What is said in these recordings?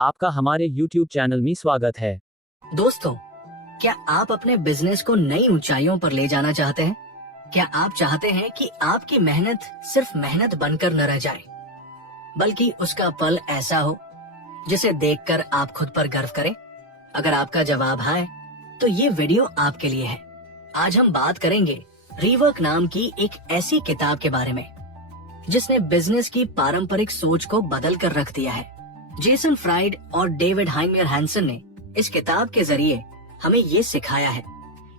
आपका हमारे YouTube channel में स्वागत है। दोस्तों, क्या आप अपने बिजनेस को नई ऊंचाइयों पर ले जाना चाहते हैं? क्या आप चाहते हैं कि आपकी मेहनत सिर्फ मेहनत बनकर न रह जाए, बल्कि उसका पल ऐसा हो जिसे देखकर आप खुद पर गर्व करें? अगर आपका जवाब हाँ है, तो ये वीडियो आपके लिए है। आज हम बात करेंगे रीवर्क नाम की एक ऐसी किताब के बारे में जिसने बिजनेस की पारंपरिक सोच को बदल कर रख दिया है। जेसन फ्राइड और डेविड हाइमर हैंसन ने इस किताब के जरिए हमें ये सिखाया है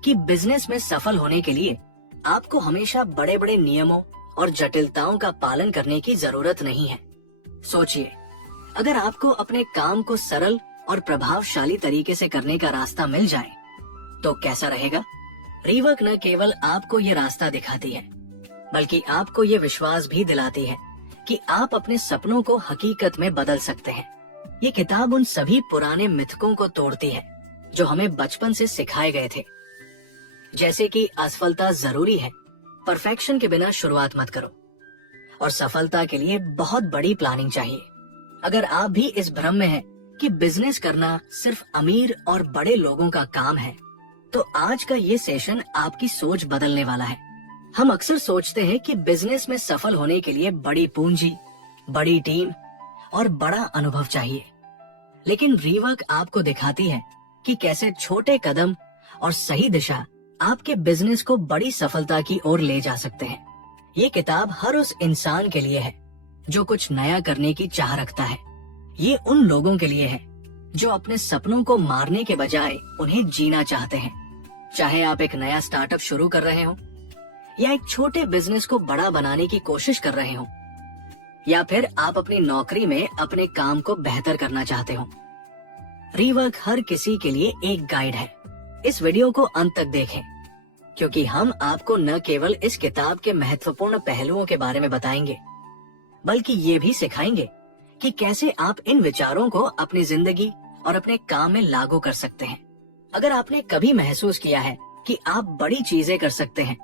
कि बिजनेस में सफल होने के लिए आपको हमेशा बड़े बड़े नियमों और जटिलताओं का पालन करने की जरूरत नहीं है। सोचिए, अगर आपको अपने काम को सरल और प्रभावशाली तरीके से करने का रास्ता मिल जाए तो कैसा रहेगा? रीवर्क न केवल आपको ये रास्ता दिखाती है, बल्कि आपको ये विश्वास भी दिलाती है कि आप अपने सपनों को हकीकत में बदल सकते हैं। ये किताब उन सभी पुराने मिथकों को तोड़ती है जो हमें बचपन से सिखाए गए थे, जैसे कि असफलता जरूरी है, परफेक्शन के बिना शुरुआत मत करो, और सफलता के लिए बहुत बड़ी प्लानिंग चाहिए। अगर आप भी इस भ्रम में हैं कि बिजनेस करना सिर्फ अमीर और बड़े लोगों का काम है, तो आज का ये सेशन आपकी सोच बदलने वाला है। हम अक्सर सोचते हैं कि बिजनेस में सफल होने के लिए बड़ी पूंजी, बड़ी टीम और बड़ा अनुभव चाहिए, लेकिन रीवर्क आपको दिखाती है कि कैसे छोटे कदम और सही दिशा आपके बिजनेस को बड़ी सफलता की ओर ले जा सकते हैं। ये किताब हर उस इंसान के लिए है जो कुछ नया करने की चाह रखता है। ये उन लोगों के लिए है जो अपने सपनों को मारने के बजाय उन्हें जीना चाहते हैं। चाहे आप एक नया स्टार्टअप शुरू कर रहे हो, या एक छोटे बिजनेस को बड़ा बनाने की कोशिश कर रहे हो, या फिर आप अपनी नौकरी में अपने काम को बेहतर करना चाहते हो, रीवर्क हर किसी के लिए एक गाइड है। इस वीडियो को अंत तक देखें, क्योंकि हम आपको न केवल इस किताब के महत्वपूर्ण पहलुओं के बारे में बताएंगे, बल्कि ये भी सिखाएंगे कि कैसे आप इन विचारों को अपनी जिंदगी और अपने काम में लागू कर सकते हैं। अगर आपने कभी महसूस किया है कि आप बड़ी चीजें कर सकते हैं,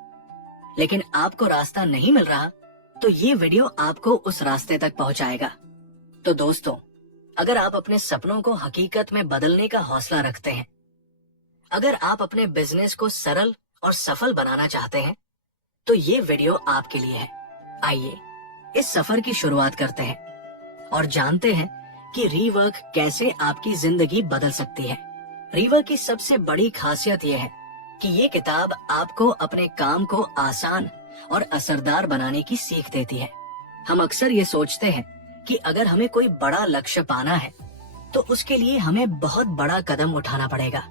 लेकिन आपको रास्ता नहीं मिल रहा, तो ये वीडियो आपको उस रास्ते तक पहुंचाएगा। तो दोस्तों, अगर आप अपने सपनों को हकीकत में बदलने का हौसला रखते हैं, अगर आप अपने बिजनेस को सरल और सफल बनाना चाहते हैं, तो ये वीडियो आपके लिए है। आइए इस सफर की शुरुआत करते हैं और जानते हैं कि रीवर्क कैसे आपकी जिंदगी बदल सकती है। रीवर्क की सबसे बड़ी खासियत यह है कि ये किताब आपको अपने काम को आसान और असरदार बनाने की सीख देती है। हम अक्सर ये सोचते हैं कि अगर हमें कोई बड़ा लक्ष्य पाना है, तो उसके लिए हमें बहुत बड़ा कदम उठाना पड़ेगा।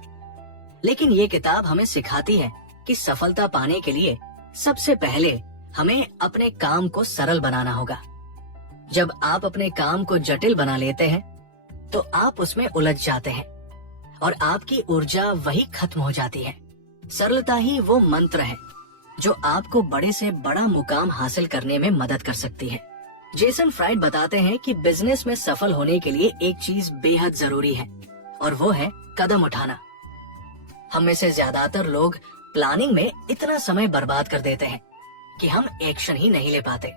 लेकिन ये किताब हमें सिखाती है कि सफलता पाने के लिए सबसे पहले हमें अपने काम को सरल बनाना होगा। जब आप अपने काम को जटिल बना लेते हैं, तो आप उसमें उलझ जाते हैं और आपकी ऊर्जा वही खत्म हो जाती है। सरलता ही वो मंत्र है जो आपको बड़े से बड़ा मुकाम हासिल करने में मदद कर सकती है। जेसन फ्राइड बताते हैं कि बिजनेस में सफल होने के लिए एक चीज बेहद जरूरी है, और वो है कदम उठाना। हम में से ज्यादातर लोग प्लानिंग में इतना समय बर्बाद कर देते हैं कि हम एक्शन ही नहीं ले पाते।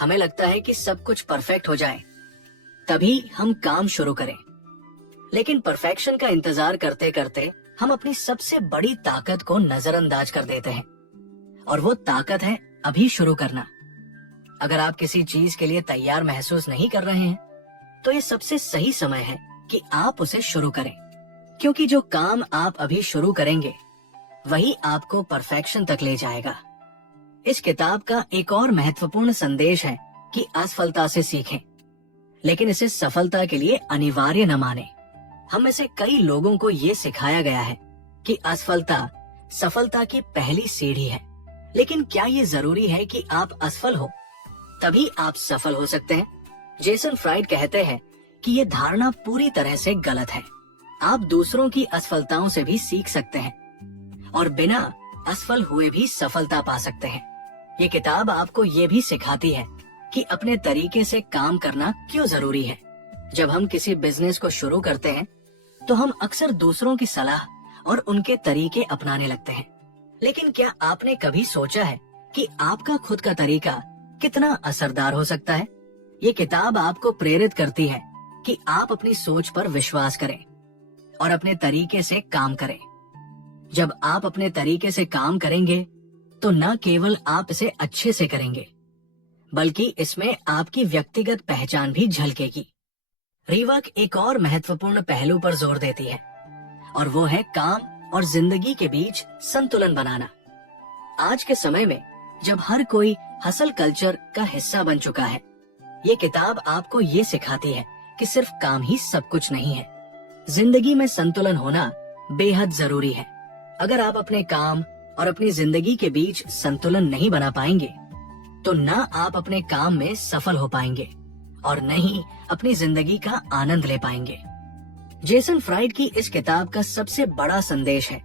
हमें लगता है कि सब कुछ परफेक्ट हो जाए तभी हम काम शुरू करें, लेकिन परफेक्शन का इंतजार करते करते हम अपनी सबसे बड़ी ताकत को नजरअंदाज कर देते हैं, और वो ताकत है अभी शुरू करना। अगर आप किसी चीज के लिए तैयार महसूस नहीं कर रहे हैं, तो ये सबसे सही समय है कि आप उसे शुरू करें, क्योंकि जो काम आप अभी शुरू करेंगे वही आपको परफेक्शन तक ले जाएगा। इस किताब का एक और महत्वपूर्ण संदेश है कि असफलता से सीखें, लेकिन इसे सफलता के लिए अनिवार्य न माने। हम में से कई लोगों को ये सिखाया गया है कि असफलता सफलता की पहली सीढ़ी है, लेकिन क्या ये जरूरी है कि आप असफल हो तभी आप सफल हो सकते हैं? जेसन फ्राइड कहते हैं कि ये धारणा पूरी तरह से गलत है। आप दूसरों की असफलताओं से भी सीख सकते हैं और बिना असफल हुए भी सफलता पा सकते हैं। ये किताब आपको ये भी सिखाती है कि अपने तरीके से काम करना क्यों जरूरी है। जब हम किसी बिजनेस को शुरू करते हैं, तो हम अक्सर दूसरों की सलाह और उनके तरीके अपनाने लगते हैं, लेकिन क्या आपने कभी सोचा है कि आपका खुद का तरीका कितना असरदार हो सकता है? ये किताब आपको प्रेरित करती है कि कि आप अपनी सोच पर विश्वास करें और अपने तरीके से काम करें। जब आप अपने तरीके से काम करेंगे तो न केवल आप इसे अच्छे से करेंगे, बल्कि इसमें आपकी व्यक्तिगत पहचान भी झलकेगी। रीवर्क एक और महत्वपूर्ण पहलू पर जोर देती है, और वो है काम और जिंदगी के बीच संतुलन बनाना। आज के समय में जब हर कोई हसल कल्चर का हिस्सा बन चुका है, ये किताब आपको ये सिखाती है कि सिर्फ काम ही सब कुछ नहीं है। जिंदगी में संतुलन होना बेहद जरूरी है। अगर आप अपने काम और अपनी जिंदगी के बीच संतुलन नहीं बना पाएंगे, तो ना आप अपने काम में सफल हो पाएंगे और न ही अपनी जिंदगी का आनंद ले पाएंगे। जेसन फ्राइड की इस किताब का सबसे बड़ा संदेश है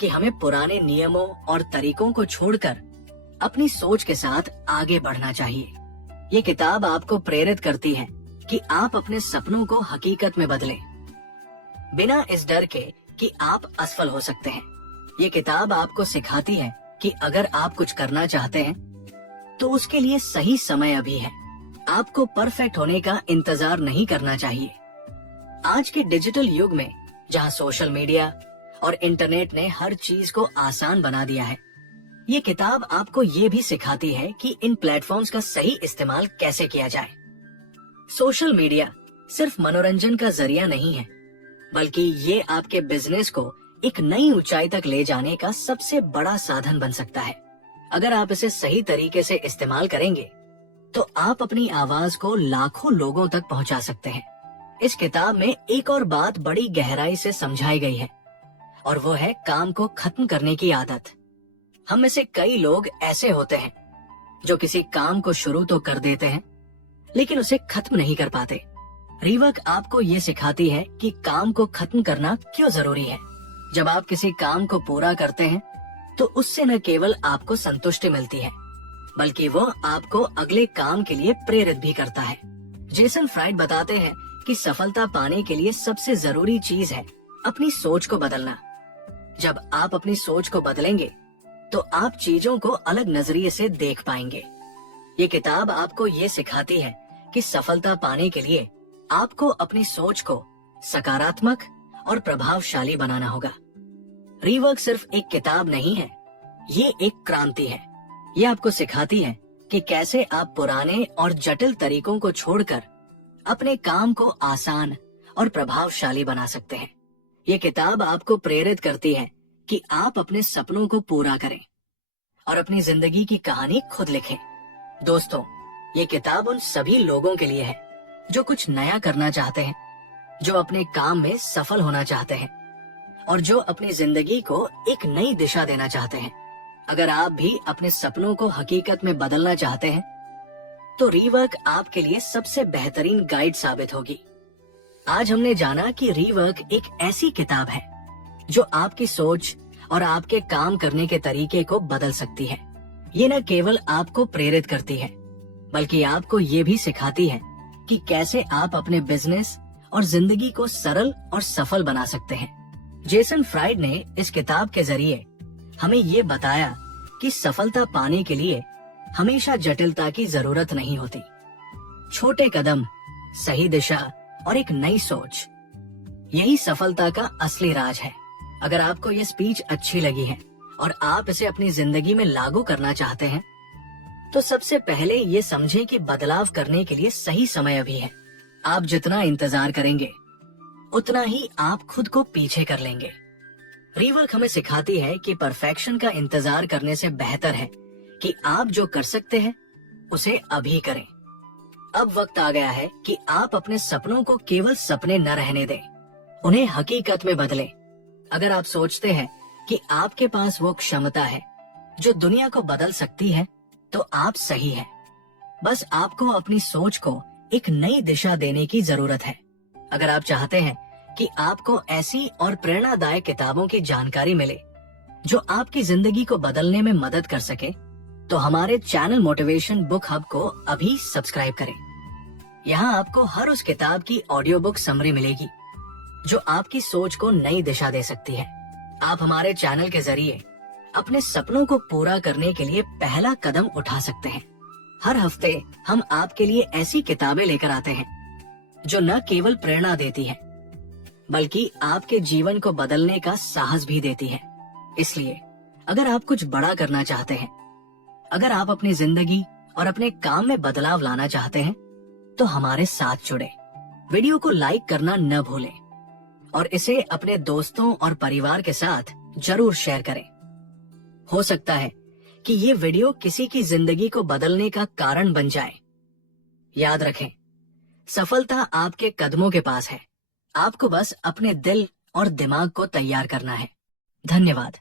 कि हमें पुराने नियमों और तरीकों को छोड़कर अपनी सोच के साथ आगे बढ़ना चाहिए। ये किताब आपको प्रेरित करती है कि आप अपने सपनों को हकीकत में बदलें, बिना इस डर के कि आप असफल हो सकते हैं। ये किताब आपको सिखाती है कि अगर आप कुछ करना चाहते हैं तो उसके लिए सही समय अभी है। आपको परफेक्ट होने का इंतजार नहीं करना चाहिए। आज के डिजिटल युग में जहां सोशल मीडिया और इंटरनेट ने हर चीज को आसान बना दिया है, ये किताब आपको ये भी सिखाती है कि इन प्लेटफॉर्म्स का सही इस्तेमाल कैसे किया जाए। सोशल मीडिया सिर्फ मनोरंजन का जरिया नहीं है, बल्कि ये आपके बिजनेस को एक नई ऊंचाई तक ले जाने का सबसे बड़ा साधन बन सकता है। अगर आप इसे सही तरीके से इस्तेमाल करेंगे तो आप अपनी आवाज को लाखों लोगों तक पहुंचा सकते हैं। इस किताब में एक और बात बड़ी गहराई से समझाई गई है, और वो है काम को खत्म करने की आदत। हम में से कई लोग ऐसे होते हैं जो किसी काम को शुरू तो कर देते हैं, लेकिन उसे खत्म नहीं कर पाते। रीवर्क आपको ये सिखाती है कि काम को खत्म करना क्यों जरूरी है। जब आप किसी काम को पूरा करते हैं तो उससे न केवल आपको संतुष्टि मिलती है, बल्कि वो आपको अगले काम के लिए प्रेरित भी करता है। जेसन फ्राइड बताते हैं कि सफलता पाने के लिए सबसे जरूरी चीज है अपनी सोच को बदलना। जब आप अपनी सोच को बदलेंगे तो आप चीजों को अलग नजरिए से देख पाएंगे। ये किताब आपको ये सिखाती है कि सफलता पाने के लिए आपको अपनी सोच को सकारात्मक और प्रभावशाली बनाना होगा। रीवर्क सिर्फ एक किताब नहीं है, ये एक क्रांति है। ये आपको सिखाती है कि कैसे आप पुराने और जटिल तरीकों को छोड़कर अपने काम को आसान और प्रभावशाली बना सकते हैं। ये किताब आपको प्रेरित करती है कि आप अपने सपनों को पूरा करें और अपनी जिंदगी की कहानी खुद लिखें। दोस्तों, ये किताब उन सभी लोगों के लिए है जो कुछ नया करना चाहते हैं, जो अपने काम में सफल होना चाहते हैं और जो अपनी जिंदगी को एक नई दिशा देना चाहते हैं। अगर आप भी अपने सपनों को हकीकत में बदलना चाहते हैं तो रीवर्क आपके लिए सबसे बेहतरीन गाइड साबित होगी। आज हमने जाना कि रीवर्क एक ऐसी किताब है जो आपकी सोच और आपके काम करने के तरीके को बदल सकती है। ये न केवल आपको प्रेरित करती है, बल्कि आपको ये भी सिखाती है कि कैसे आप अपने बिजनेस और जिंदगी को सरल और सफल बना सकते हैं। जेसन फ्राइड ने इस किताब के जरिए हमें ये बताया कि सफलता पाने के लिए हमेशा जटिलता की जरूरत नहीं होती। छोटे कदम, सही दिशा और एक नई सोच, यही सफलता का असली राज है। अगर आपको ये स्पीच अच्छी लगी है और आप इसे अपनी जिंदगी में लागू करना चाहते हैं, तो सबसे पहले ये समझें कि बदलाव करने के लिए सही समय अभी है। आप जितना इंतजार करेंगे, उतना ही आप खुद को पीछे कर लेंगे। रीवर्क हमें सिखाती है कि परफेक्शन का इंतजार करने से बेहतर है कि आप जो कर सकते हैं उसे अभी करें। अब वक्त आ गया है कि आप अपने सपनों को केवल सपने न रहने दें, उन्हें हकीकत में बदलें। अगर आप सोचते हैं कि आपके पास वो क्षमता है जो दुनिया को बदल सकती है, तो आप सही हैं। बस आपको अपनी सोच को एक नई दिशा देने की जरूरत है। अगर आप चाहते हैं कि आपको ऐसी और प्रेरणादायक किताबों की जानकारी मिले जो आपकी जिंदगी को बदलने में मदद कर सके, तो हमारे चैनल मोटिवेशन बुक हब को अभी सब्सक्राइब करें। यहाँ आपको हर उस किताब की ऑडियो बुक समरी मिलेगी जो आपकी सोच को नई दिशा दे सकती है। आप हमारे चैनल के जरिए अपने सपनों को पूरा करने के लिए पहला कदम उठा सकते हैं। हर हफ्ते हम आपके लिए ऐसी किताबें लेकर आते हैं जो न केवल प्रेरणा देती है बल्कि आपके जीवन को बदलने का साहस भी देती है। इसलिए अगर आप कुछ बड़ा करना चाहते हैं, अगर आप अपनी जिंदगी और अपने काम में बदलाव लाना चाहते हैं, तो हमारे साथ जुड़े। वीडियो को लाइक करना न भूलें और इसे अपने दोस्तों और परिवार के साथ जरूर शेयर करें। हो सकता है कि ये वीडियो किसी की जिंदगी को बदलने का कारण बन जाए। याद रखें, सफलता आपके कदमों के पास है। आपको बस अपने दिल और दिमाग को तैयार करना है। धन्यवाद।